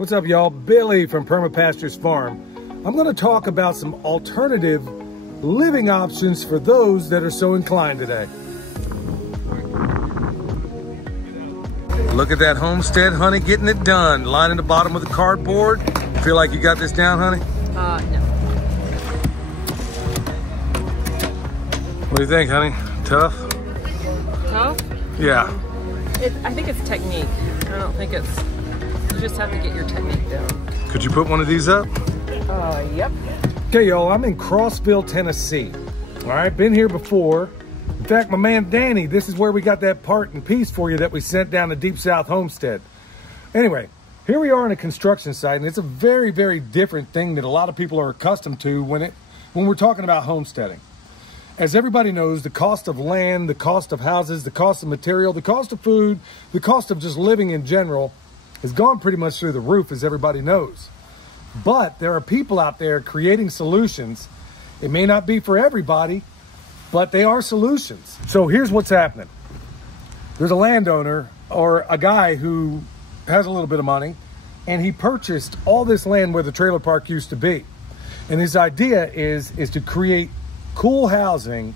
What's up, y'all? Billy from Perma Pastures Farm. I'm going to talk about some alternative living options for those that are so inclined today. Look at that homestead, honey, getting it done. Lining the bottom of the cardboard. Feel like you got this down, honey? No. What do you think, honey? Tough? Tough? Yeah. I think it's technique. I don't think it's... You just have to get your technique down. Could you put one of these up? Yep. Okay, y'all, I'm in Crossville, Tennessee. All right, been here before. In fact, my man Danny, this is where we got that part and piece for you that we sent down to Deep South Homestead. Anyway, here we are on a construction site, and it's a very, very different thing that a lot of people are accustomed to when we're talking about homesteading. As everybody knows, the cost of land, the cost of houses, the cost of material, the cost of food, the cost of just living in general has gone pretty much through the roof, as everybody knows. But there are people out there creating solutions. It may not be for everybody, but they are solutions. So here's what's happening. There's a landowner or a guy who has a little bit of money, and he purchased all this land where the trailer park used to be. And his idea is to create cool housing,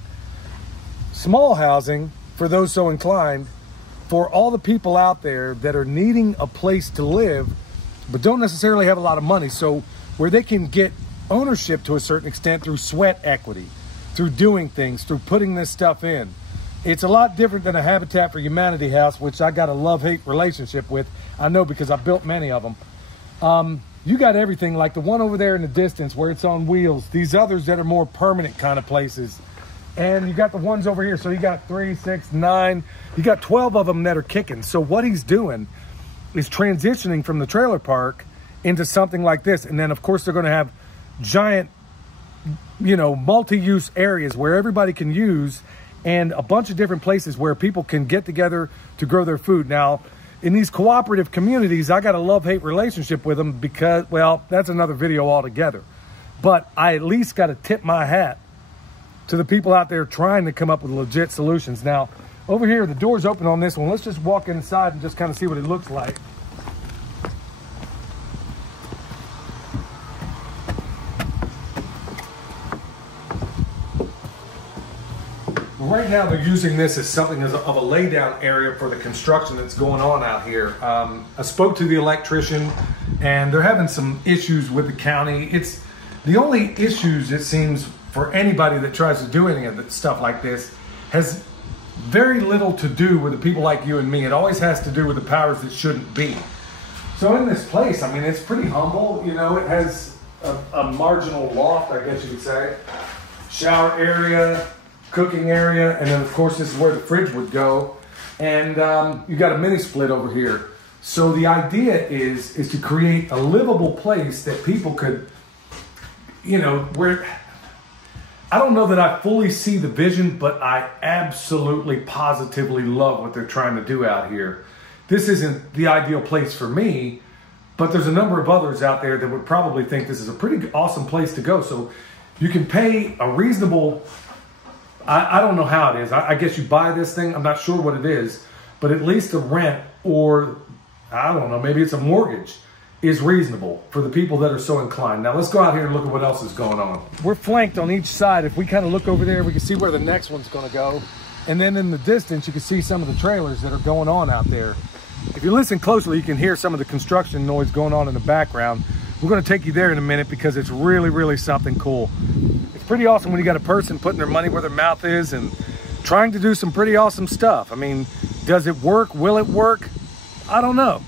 small housing for those so inclined, for all the people out there that are needing a place to live, but don't necessarily have a lot of money. So where they can get ownership to a certain extent through sweat equity, through doing things, through putting this stuff in. It's a lot different than a Habitat for Humanity house, which I got a love-hate relationship with. I know because I built many of them. You got everything like the one over there in the distance where it's on wheels. These others that are more permanent kind of places. And you got the ones over here. So you got 3, 6, 9. You got 12 of them that are kicking. So what he's doing is transitioning from the trailer park into something like this. And then, of course, they're going to have giant, multi-use areas where everybody can use, and a bunch of different places where people can get together to grow their food. Now, in these cooperative communities, I got a love-hate relationship with them because, well, that's another video altogether. But I at least got to tip my hat to the people out there trying to come up with legit solutions. Now, over here, the door's open on this one. Let's just walk inside and just kind of see what it looks like. Right now, they're using this as something of a laydown area for the construction that's going on out here. I spoke to the electrician, and they're having some issues with the county. It's the only issues, it seems, for anybody that tries to do any of the stuff like this has very little to do with the people like you and me. It always has to do with the powers that shouldn't be. So in this place, I mean, it's pretty humble. It has a marginal loft, I guess you could say, shower area, cooking area, and then of course this is where the fridge would go. And you got a mini split over here. So the idea is to create a livable place that people could, where, I don't know that I fully see the vision, but I absolutely positively love what they're trying to do out here. This isn't the ideal place for me, but there's a number of others out there that would probably think this is a pretty awesome place to go. So you can pay a reasonable, I don't know how it is. I guess you buy this thing. I'm not sure what it is, but at least the rent, or I don't know, maybe it's a mortgage, is reasonable for the people that are so inclined. Now let's go out here and look at what else is going on. We're flanked on each side. If we kind of look over there, we can see where the next one's going to go. And then in the distance, you can see some of the trailers that are going on out there. If you listen closely, you can hear some of the construction noise going on in the background. We're going to take you there in a minute because it's really, really something cool. It's pretty awesome when you got a person putting their money where their mouth is and trying to do some pretty awesome stuff. I mean, does it work? Will it work? I don't know.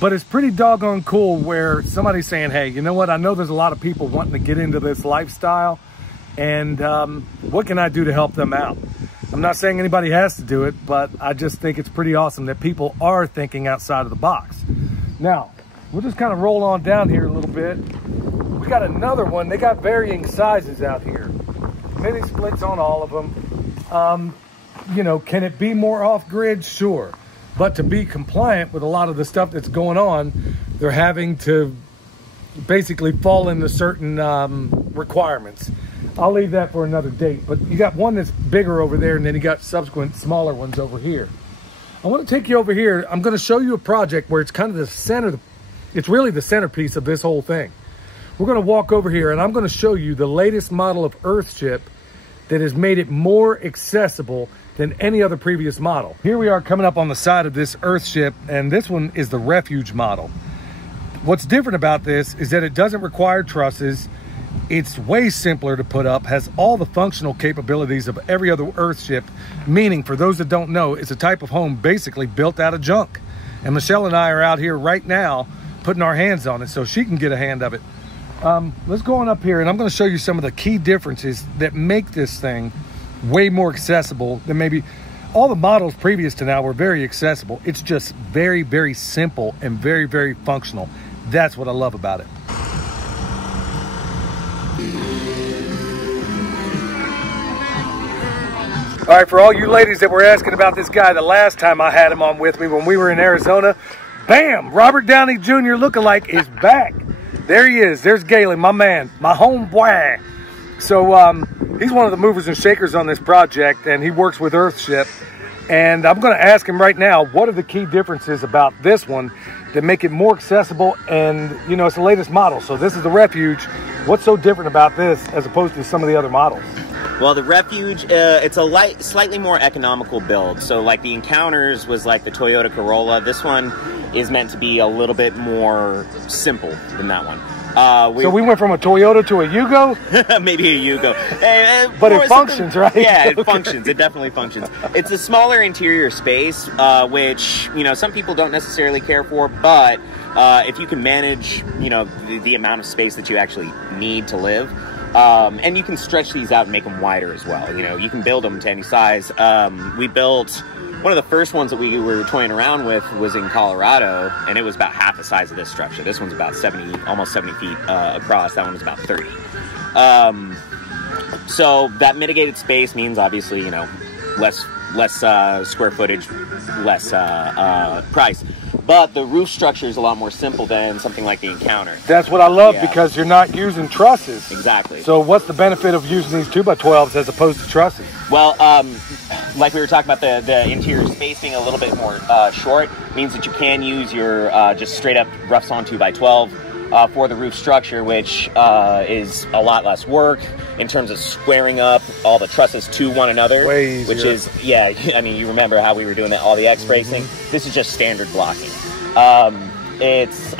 But it's pretty doggone cool where somebody's saying, hey, you know what? I know there's a lot of people wanting to get into this lifestyle, and what can I do to help them out? I'm not saying anybody has to do it, but I just think it's pretty awesome that people are thinking outside of the box. Now, we'll just kind of roll on down here a little bit. We got another one. They got varying sizes out here. Mini splits on all of them. Can it be more off-grid? Sure. But to be compliant with a lot of the stuff that's going on, they're having to basically fall into certain requirements. I'll leave that for another date. But you got one that's bigger over there, and then you got subsequent smaller ones over here. I want to take you over here. I'm going to show you a project where it's kind of the center It's really the centerpiece of this whole thing. We're going to walk over here and I'm going to show you the latest model of Earthship that has made it more accessible than any other previous model. Here we are coming up on the side of this Earthship, and this one is the Refuge model. What's different about this is that it doesn't require trusses. It's way simpler to put up, has all the functional capabilities of every other Earthship, meaning, for those that don't know, it's a type of home basically built out of junk. And Michelle and I are out here right now putting our hands on it so she can get a hand of it. Let's go on up here and I'm going to show you some of the key differences that make this thing way more accessible than maybe all the models previous to now were very accessible. It's just very, very simple and very, very functional. That's what I love about it. All right, for all you ladies that were asking about this guy the last time I had him on with me when we were in Arizona, bam, Robert Downey Jr. lookalike is back. There he is. There's Galen, my man, my homeboy. So he's one of the movers and shakers on this project, and he works with Earthship. And I'm going to ask him right now, what are the key differences about this one that make it more accessible? And, you know, it's the latest model. So this is the Refuge. What's so different about this as opposed to some of the other models? Well, the Refuge, it's a slightly more economical build. So like the Encounters was like the Toyota Corolla. This one is meant to be a little bit more simple than that one. So we went from a Toyota to a Yugo? Maybe a Yugo. But it functions, right? Yeah, it functions. It definitely functions. It's a smaller interior space, which, you know, some people don't necessarily care for, but if you can manage, you know, the amount of space that you actually need to live, and you can stretch these out and make them wider as well. You know, you can build them to any size. We built... One of the first ones that we were toying around with was in Colorado, and it was about half the size of this structure. This one's about 70, almost 70 feet across. That one was about 30. So that mitigated space means, obviously, you know, less square footage, less price. But the roof structure is a lot more simple than something like the Encounter. That's what I love, because you're not using trusses. Exactly. So what's the benefit of using these 2x12s as opposed to trusses? Well, like we were talking about, the interior space being a little bit more short means that you can use your just straight up rough sawn 2x12 for the roof structure, which is a lot less work in terms of squaring up all the trusses to one another. Way easier. Which is, yeah, I mean, you remember how we were doing that, all the X-bracing? This is just standard blocking. It's,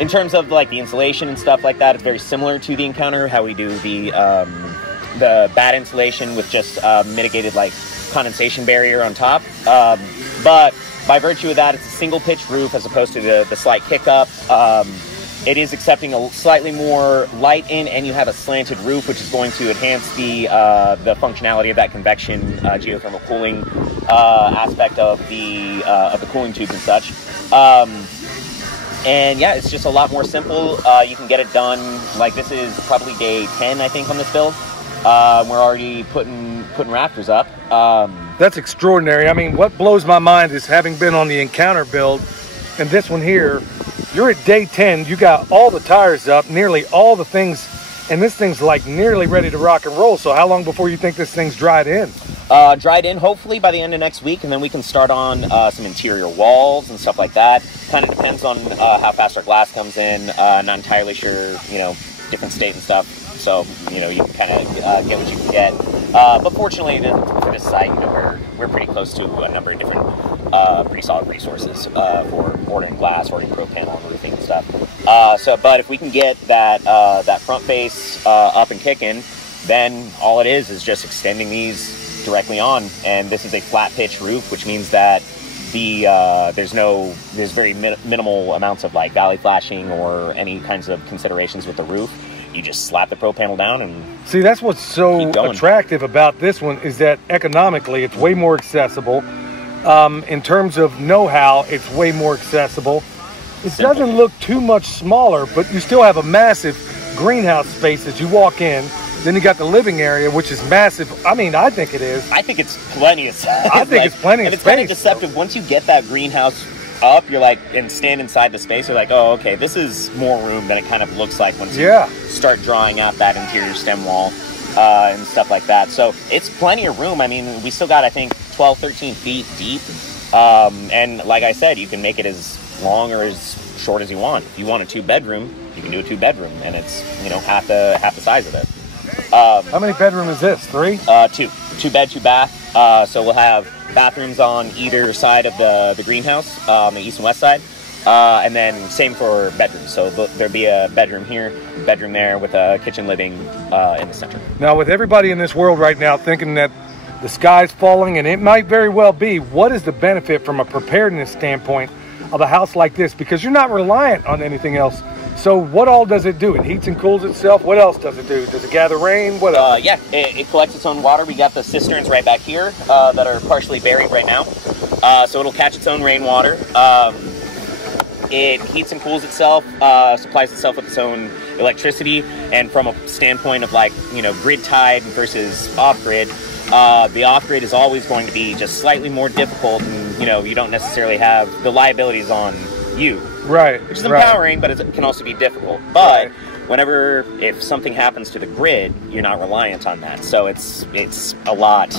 in terms of like the insulation and stuff like that, it's very similar to the Encounter, how we do the bad insulation with just mitigated like condensation barrier on top. But by virtue of that, it's a single pitch roof as opposed to the slight kick up. It is accepting a slightly more light in, and you have a slanted roof, which is going to enhance the functionality of that convection geothermal cooling aspect of the cooling tubes and such. And yeah, it's just a lot more simple. You can get it done. Like, this is probably day 10, I think, on this build. We're already putting rafters up. That's extraordinary. I mean, what blows my mind is, having been on the Encounter build and this one here, you're at day 10, you got all the tires up, nearly all the things, and this thing's like nearly ready to rock and roll. So how long before you think this thing's dried in? Dried in, hopefully by the end of next week, and then we can start on some interior walls and stuff like that. Kind of depends on how fast our glass comes in. Not entirely sure, you know, different state and stuff. So, you know, you can kind of get what you can get. But fortunately for this site, you know, we're pretty close to a number of different pretty solid resources for ordering glass, ordering propane on roofing and stuff. But if we can get that front face up and kicking, then all it is just extending these directly on. And this is a flat pitch roof, which means that there's very minimal amounts of like valley flashing or any kinds of considerations with the roof. You just slap the pro panel down and see. That's what's so attractive about this one, is that economically it's way more accessible. In terms of know-how, it's way more accessible. It doesn't look too much smaller, but you still have a massive greenhouse space as you walk in. Then you got the living area, which is massive. I mean, I think it is. I think it's plenty of space. I think it's plenty of space. And it's kind of deceptive. Once you get that greenhouse up, you're like, and stand inside the space, you're like, oh, okay, this is more room than it kind of looks like once you start drawing out that interior stem wall and stuff like that. So it's plenty of room. I mean, we still got, I think, 12, 13 feet deep. And like I said, you can make it as long or as short as you want. If you want a 2-bedroom, you can do a 2-bedroom, and it's, you know, half the size of it. How many bedroom is this? 3? 2 bed, 2 bath. So we'll have bathrooms on either side of the greenhouse, on the east and west side. And then same for bedrooms. So there'll be a bedroom here, bedroom there, with a kitchen living in the center. Now, with everybody in this world right now thinking that the sky's falling, and it might very well be, what is the benefit from a preparedness standpoint of a house like this? Because you're not reliant on anything else. So what all does it do? It heats and cools itself. What else does it do? Does it gather rain? What else? Yeah, it collects its own water. We got the cisterns right back here that are partially buried right now. So it'll catch its own rainwater. It heats and cools itself, supplies itself with its own electricity, and from a standpoint of, like, you know, grid tied versus off-grid, the off-grid is always going to be just slightly more difficult, and, you know, you don't necessarily have the liabilities on you. Right. Which is empowering, but it can also be difficult. But if something happens to the grid, you're not reliant on that. So it's a lot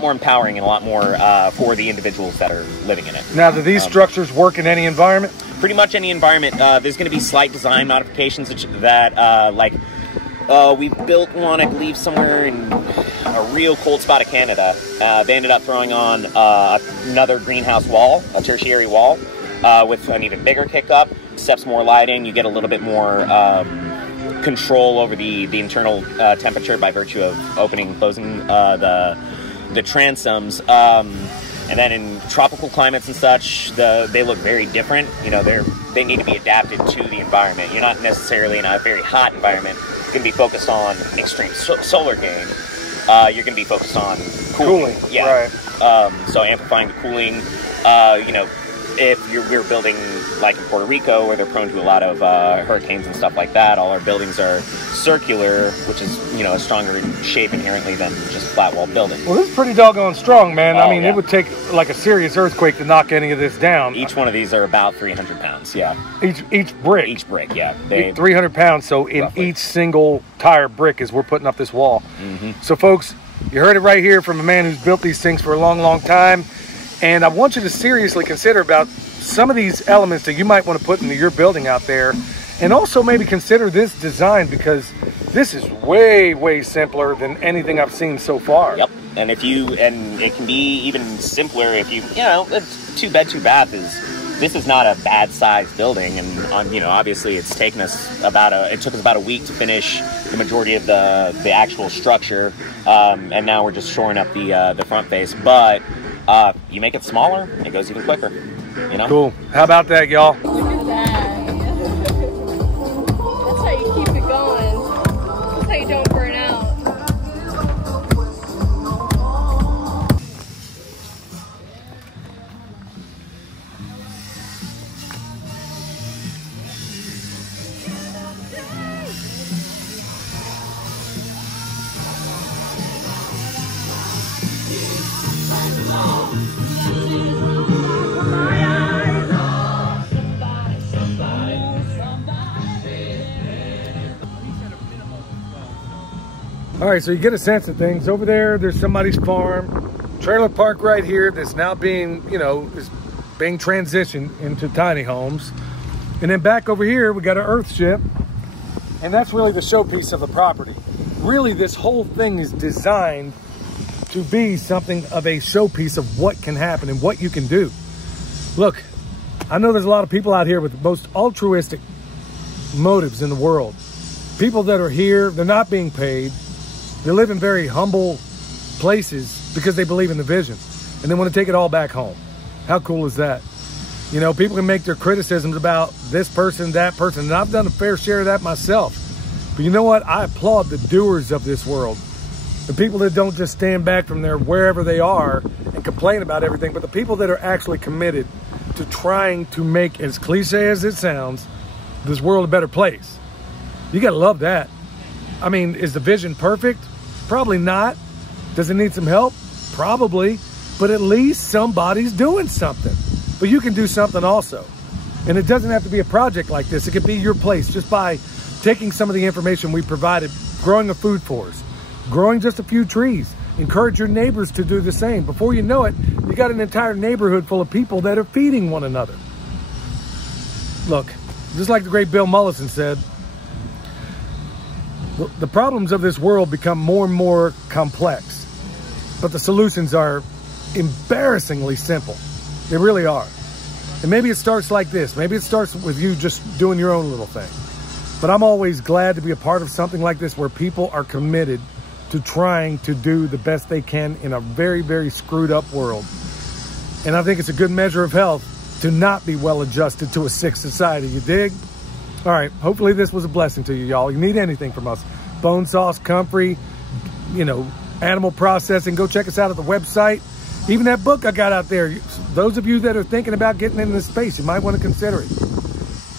more empowering and a lot more for the individuals that are living in it. Now, do these structures work in any environment? Pretty much any environment. There's going to be slight design modifications that, we built one, I believe, somewhere in a real cold spot of Canada. They ended up throwing on another greenhouse wall, a tertiary wall, with an even bigger kick-up. Steps more lighting. You get a little bit more control over the internal temperature by virtue of opening and closing the transoms. And then in tropical climates and such, they look very different. You know, they need to be adapted to the environment. You're not necessarily in a very hot environment. You're going to be focused on extreme solar gain. You're going to be focused on cooling. Yeah. Right. So amplifying the cooling. You know, if we're building like in Puerto Rico, where they're prone to a lot of hurricanes and stuff like that, all our buildings are circular, which is, you know, a stronger shape inherently than just flat wall building. Well, this is pretty doggone strong, man. I mean, it would take like a serious earthquake to knock any of this down. Each one of these are about 300 pounds. Yeah. Each brick. Each brick. Yeah. 300 pounds. So in roughly each single tire brick as we're putting up this wall. Mm-hmm. So folks, you heard it right here from a man who's built these things for a long, long time. And I want you to seriously consider about some of these elements that you might want to put into your building out there. And also maybe consider this design, because this is way, way simpler than anything I've seen so far. Yep. And it can be even simpler if you know, it's 2 bed, 2 bath this is not a bad sized building. And, you know, obviously it took us about a week to finish the majority of the actual structure. And now we're just shoring up the front face. But you make it smaller, it goes even quicker, you know? Cool. How about that, y'all? Look at that. That's how you keep it going. That's how you don't burn out. All right, so you get a sense of things. Over there, there's somebody's farm. Trailer park right here that's now being, you know, is being transitioned into tiny homes. And then back over here, we got an Earthship. And that's really the showpiece of the property. Really, this whole thing is designed to be something of a showpiece of what can happen and what you can do. Look, I know there's a lot of people out here with the most altruistic motives in the world. People that are here, they're not being paid. They live in very humble places because they believe in the vision and they want to take it all back home. How cool is that? You know, people can make their criticisms about this person, that person, and I've done a fair share of that myself. But you know what? I applaud the doers of this world. The people that don't just stand back from their wherever they are and complain about everything, but the people that are actually committed to trying to make, as cliche as it sounds, this world a better place. You gotta love that. I mean, is the vision perfect? Probably not. Does it need some help? Probably. But at least somebody's doing something. But you can do something also. And it doesn't have to be a project like this. It could be your place just by taking some of the information we provided, growing a food forest, growing just a few trees. Encourage your neighbors to do the same. Before you know it, you got an entire neighborhood full of people that are feeding one another. Look, just like the great Bill Mollison said, the problems of this world become more and more complex, but the solutions are embarrassingly simple. They really are. And maybe it starts like this. Maybe it starts with you just doing your own little thing. But I'm always glad to be a part of something like this where people are committed to trying to do the best they can in a very, very screwed up world. And I think it's a good measure of health to not be well adjusted to a sick society, you dig? All right, hopefully this was a blessing to you, y'all. You need anything from us, bone sauce, comfrey, you know, animal processing, go check us out at the website. Even that book I got out there, those of you that are thinking about getting into this space, you might want to consider it.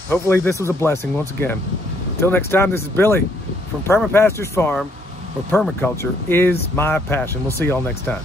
Hopefully this was a blessing once again. Until next time, this is Billy from Perma Pastures Farm, where permaculture is my passion. We'll see y'all next time.